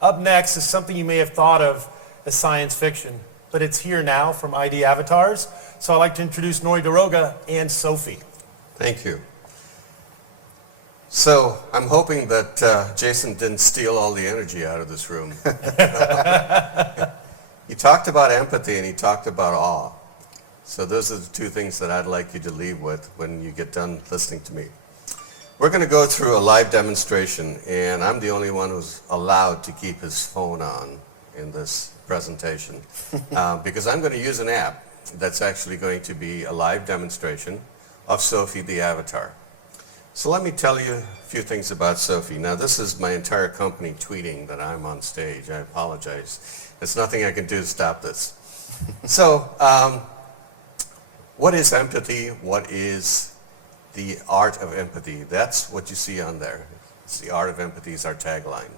Up next is something you may have thought of as science fiction, but it's here now from iDAvatars. So I'd like to introduce Norrie Daroga and Sophie. Thank you. So I'm hoping that Jason didn't steal all the energy out of this room. He talked about empathy and he talked about awe. So those are the two things that I'd like you to leave with when you get done listening to me. We're going to go through a live demonstration, and I'm the only one who's allowed to keep his phone on in this presentation because I'm going to use an app that's actually going to be a live demonstration of Sophie the avatar. So let me tell you a few things about Sophie. Now this is my entire company tweeting that I'm on stage. I apologize. There's nothing I can do to stop this. So what is empathy? What is the art of empathy? That's what you see on there. It's the art of empathy is our tagline.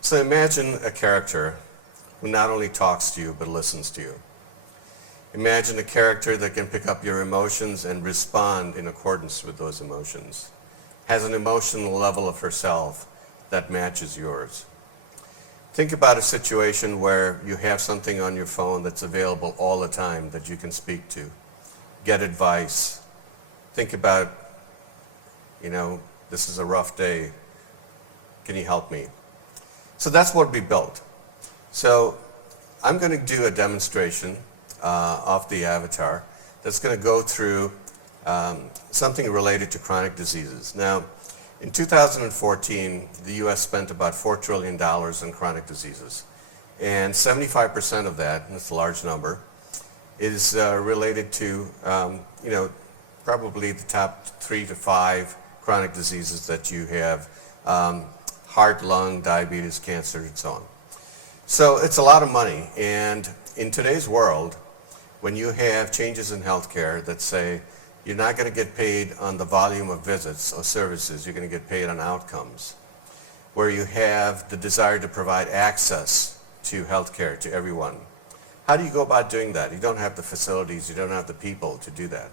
So imagine a character who not only talks to you but listens to you. Imagine a character that can pick up your emotions and respond in accordance with those emotions. Has an emotional level of herself that matches yours. Think about a situation where you have something on your phone that's available all the time that you can speak to. Get advice. Think about, this is a rough day. Can you help me? So that's what we built. So I'm going to do a demonstration of the avatar that's going to go through something related to chronic diseases. Now, in 2014, the U.S. spent about $4 trillion on chronic diseases. And 75% of that, and it's a large number, is related to, probably the top 3 to 5 chronic diseases that you have, heart, lung, diabetes, cancer, and so on. So it's a lot of money. And in today's world, when you have changes in healthcare that say you're not going to get paid on the volume of visits or services, you're going to get paid on outcomes, where you have the desire to provide access to healthcare to everyone. How do you go about doing that? You don't have the facilities, you don't have the people to do that.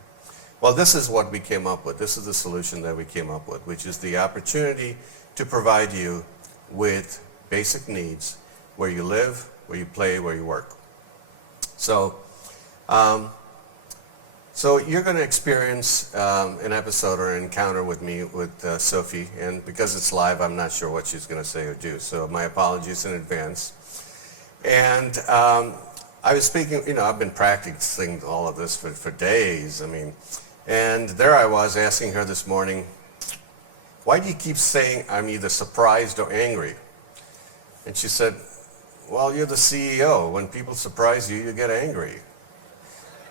Well, this is what we came up with. This is the solution that we came up with, which is the opportunity to provide you with basic needs where you live, where you play, where you work. So you're going to experience an episode or an encounter with me, with Sophie, and because it's live, I'm not sure what she's going to say or do, so my apologies in advance. And I was speaking, I've been practicing all of this for days, and there I was asking her this morning, why do you keep saying I'm either surprised or angry? And she said, well, you're the CEO. When people surprise you, you get angry.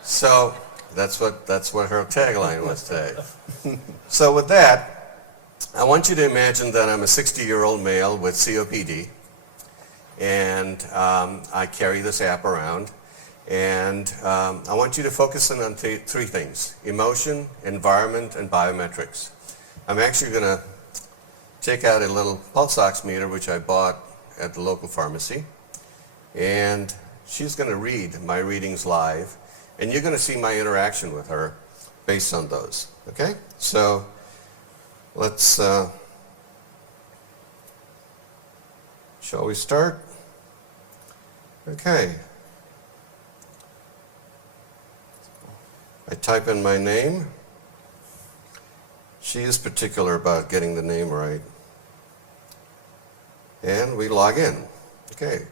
So that's what her tagline was today. So with that, I want you to imagine that I'm a 60-year-old male with COPD, and I carry this app around, and I want you to focus in on three things: emotion, environment, and biometrics. I'm actually going to take out a little pulse ox meter, which I bought at the local pharmacy, and she's going to read my readings live, and you're going to see my interaction with her based on those. Okay? So let's, shall we start? Okay. I type in my name. She is particular about getting the name right. And we log in. Okay.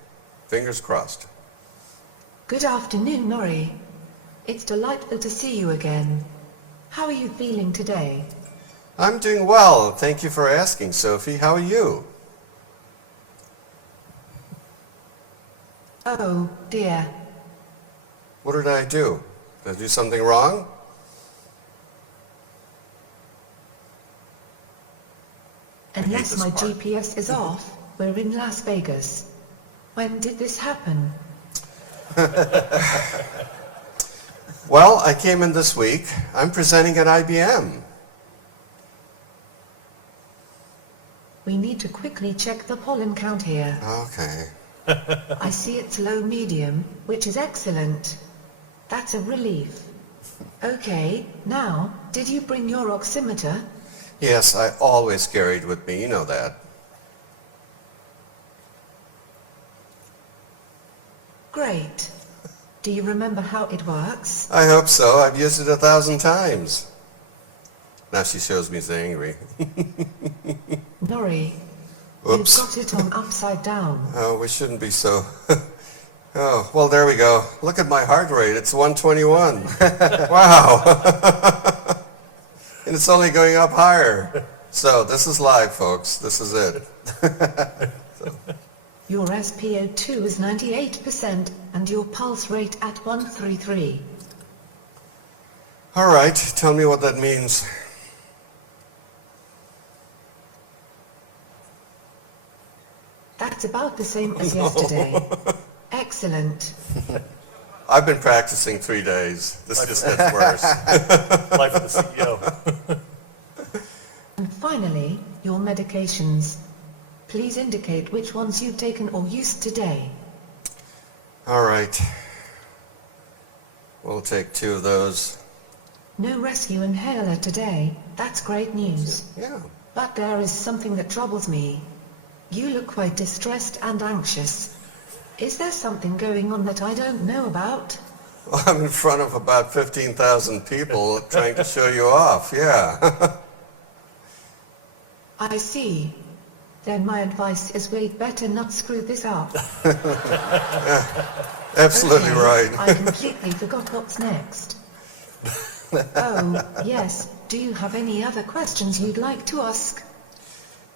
Fingers crossed. Good afternoon, Norrie. It's delightful to see you again. How are you feeling today? I'm doing well. Thank you for asking, Sophie. How are you? Oh, dear. What did I do? Did I do something wrong? Unless my GPS is off, we're in Las Vegas. When did this happen? Well, I came in this week. I'm presenting at IBM. We need to quickly check the pollen count here. Okay. I see it's low medium, which is excellent. That's a relief. Okay, now, did you bring your oximeter? Yes, I always carried with me. You know that. great. Do you remember how it works? I hope so. I've used it 1,000 times. Now she shows me she's angry. Norrie, Oops. you've got it on upside down. Oh, we shouldn't be so... Oh, well, there we go. Look at my heart rate. It's 121. Wow. And it's only going up higher. So this is live, folks. This is it. Your SpO2 is 98% and your pulse rate at 133. All right. Tell me what that means. That's about the same as yesterday. Excellent. I've been practicing 3 days. This just gets worse. Life of the CEO. And finally, your medications. Please indicate which ones you've taken or used today. All right. We'll take 2 of those. No rescue inhaler today. That's great news. Yeah. But there is something that troubles me. You look quite distressed and anxious. Is there something going on that I don't know about? Well, I'm in front of about 15,000 people trying to show you off. Yeah. I see. Then my advice is we'd better not screw this up. Absolutely Okay, right. I completely forgot what's next. Oh, yes. Do you have any other questions you'd like to ask?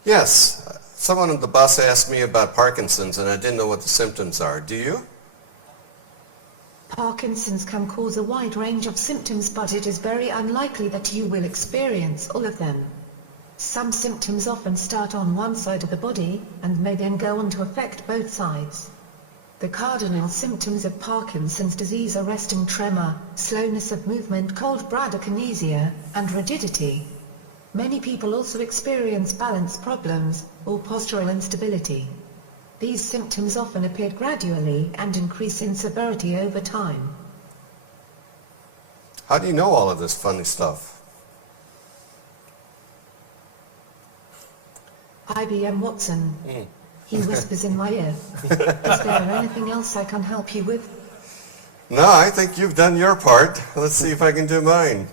Yes. Someone on the bus asked me about Parkinson's, and I didn't know what the symptoms are. Do you? Parkinson's can cause a wide range of symptoms, but it is very unlikely that you will experience all of them. Some symptoms often start on one side of the body, and may then go on to affect both sides. The cardinal symptoms of Parkinson's disease are resting tremor, slowness of movement called bradykinesia, and rigidity. Many people also experience balance problems, or postural instability. These symptoms often appear gradually and increase in severity over time. How do you know all of this funny stuff? IBM Watson. He whispers in my ear. Is there anything else I can help you with? No, I think you've done your part. Let's see if I can do mine.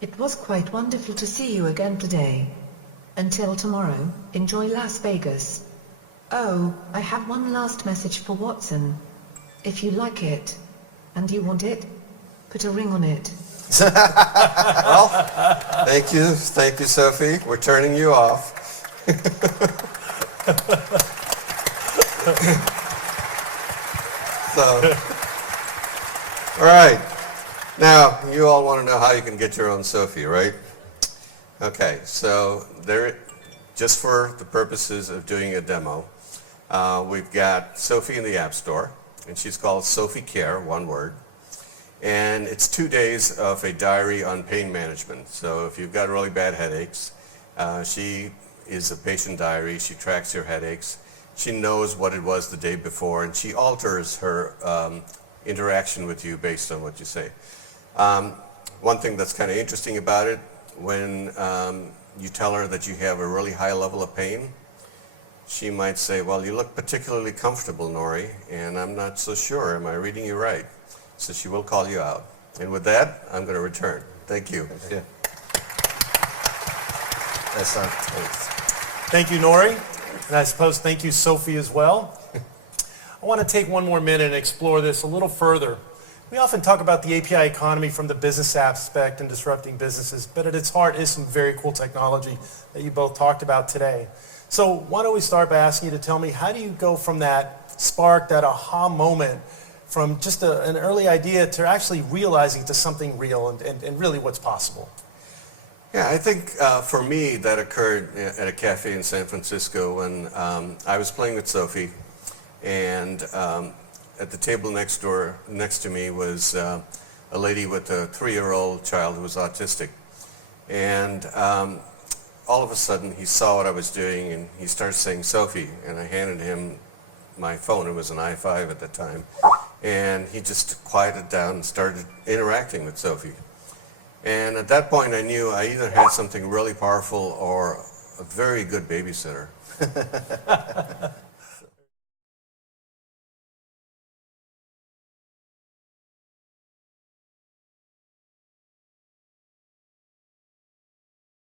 It was quite wonderful to see you again today. Until tomorrow, enjoy Las Vegas. Oh, I have one last message for Watson. If you like it, and you want it, put a ring on it. Well, thank you, Sophie. We're turning you off. All right. Now, you all want to know how you can get your own Sophie, right? Okay, so there, just for the purposes of doing a demo, we've got Sophie in the App Store, and she's called SophieCare, one word. And it's 2 days of a diary on pain management. So if you've got really bad headaches, she is a patient diary. She tracks your headaches. She knows what it was the day before, and she alters her interaction with you based on what you say. One thing that's kind of interesting about it, when you tell her that you have a really high level of pain, she might say, well, you look particularly comfortable, Norrie, and I'm not so sure. Am I reading you right? So she will call you out. And with that, I'm going to return. Thank you. Yeah. Thanks. Thank you, Norrie. And I suppose thank you, Sophie, as well. I want to take one more minute and explore this a little further. We often talk about the API economy from the business aspect and disrupting businesses, but at its heart is some very cool technology that you both talked about today. So why don't we start by asking you to tell me, how do you go from that spark, that aha moment, from just an early idea to actually realizing to something real and really what's possible? Yeah, I think for me that occurred at a cafe in San Francisco when I was playing with Sophie, and at the table next to me was a lady with a 3-year-old child who was autistic. And all of a sudden he saw what I was doing and he started saying, Sophie, and I handed him my phone. It was an i5 at the time. And he just quieted down and started interacting with Sophie. And at that point I knew I either had something really powerful or a very good babysitter.